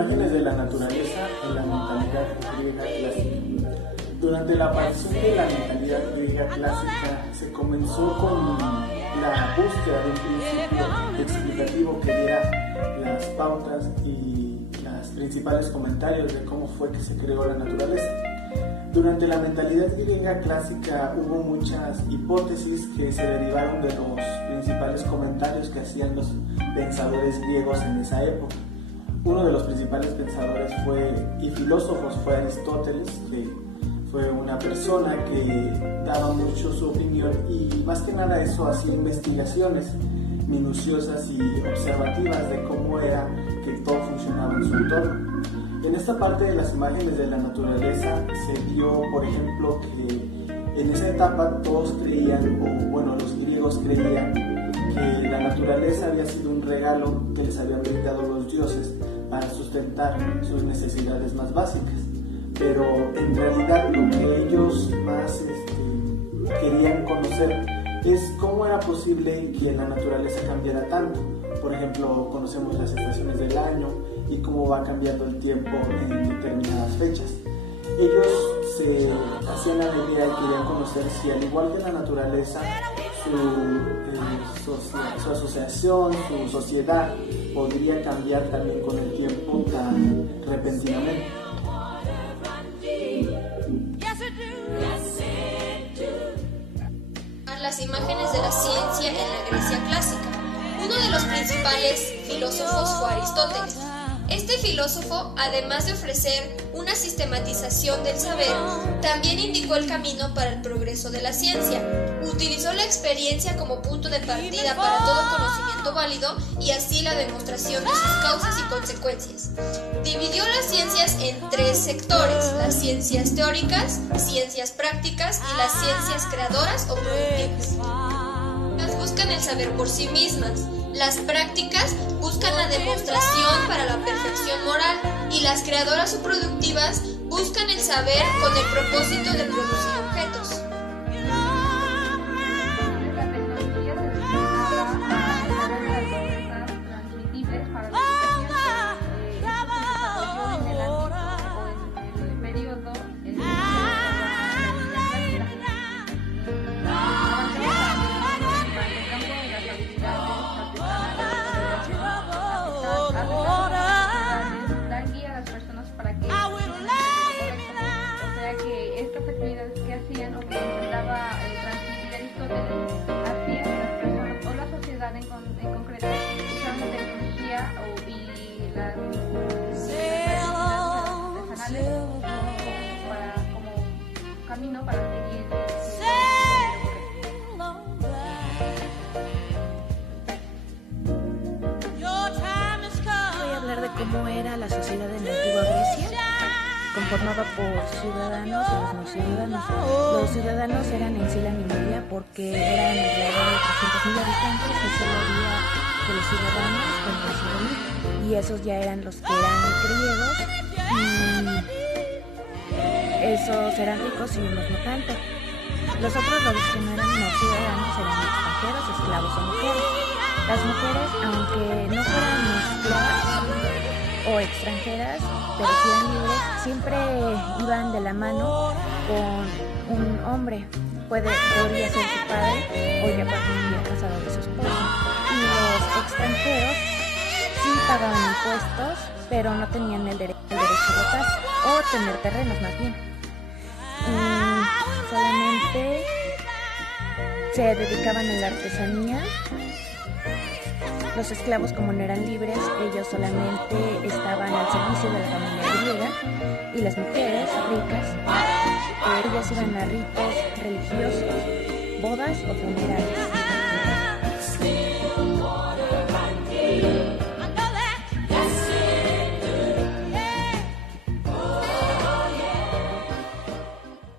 imágenes de la naturaleza en la mentalidad griega clásica. Durante la aparición de la mentalidad griega clásica se comenzó con la búsqueda de un principio explicativo que diera las pautas y los principales comentarios de cómo fue que se creó la naturaleza. Durante la mentalidad griega clásica hubo muchas hipótesis que se derivaron de los principales comentarios que hacían los pensadores griegos en esa época. Uno de los principales pensadores y filósofos fue Aristóteles, que fue una persona que daba mucho su opinión y más que nada eso hacía investigaciones minuciosas y observativas de cómo era que todo funcionaba en su entorno. En esta parte de las imágenes de la naturaleza se vio, por ejemplo, que en esa etapa todos creían, o bueno, los griegos creían que la naturaleza había sido un regalo que les habían brindado los dioses para sustentar sus necesidades más básicas. Pero en realidad lo que ellos más querían conocer es cómo era posible que la naturaleza cambiara tanto. Por ejemplo, conocemos las estaciones del año y cómo va cambiando el tiempo en determinadas fechas. Ellos se hacían la idea y querían conocer si, al igual que la naturaleza, su asociación, su sociedad podría cambiar también con el tiempo tan repentinamente. Las imágenes de la ciencia en la Grecia clásica. Uno de los principales filósofos fue Aristóteles. Este filósofo, además de ofrecer una sistematización del saber, también indicó el camino para el progreso de la ciencia. Utilizó la experiencia como punto de partida para todo conocimiento válido y así la demostración de sus causas y consecuencias. Dividió las ciencias en 3 sectores: las ciencias teóricas, ciencias prácticas y las ciencias creadoras o productivas. Las buscan el saber por sí mismas. Las prácticas buscan la demostración para la perfección moral y las creadoras o productivas buscan el saber con el propósito de producir objetos. La tecnología se destinaba a desarrollar transmitibles para la educación. Esto se desarrolló en el periodo dar guía a las personas para que que estas actividades que hacían o que intentaba transmitir Aristóteles hacían que las personas o la sociedad en concreto usaran la tecnología y las artesanales como camino para seguir. Voy a hablar de cómo era la sociedad en la antigua Grecia. Conformada por ciudadanos y los no ciudadanos. Los ciudadanos eran en sí la minoría porque eran alrededor de 300.000 habitantes y solo había de los ciudadanos con 300.000 y esos ya eran los que eran griegos y esos eran ricos y unos no tanto. Los otros, los que no eran no ciudadanos, eran extranjeros, esclavos o mujeres. Las mujeres, aunque no fueran esclavas o extranjeras, pero si eran libres, siempre iban de la mano con un hombre. Podría ser su padre o ya podría casado de su esposa. Y los extranjeros sí pagaban impuestos, pero no tenían el derecho a votar o tener terrenos más bien. Solamente se dedicaban a la artesanía. Los esclavos, como no eran libres, ellos solamente estaban al servicio de la familia griega, y las mujeres ricas, ellas iban a ritos religiosos, bodas o funerales.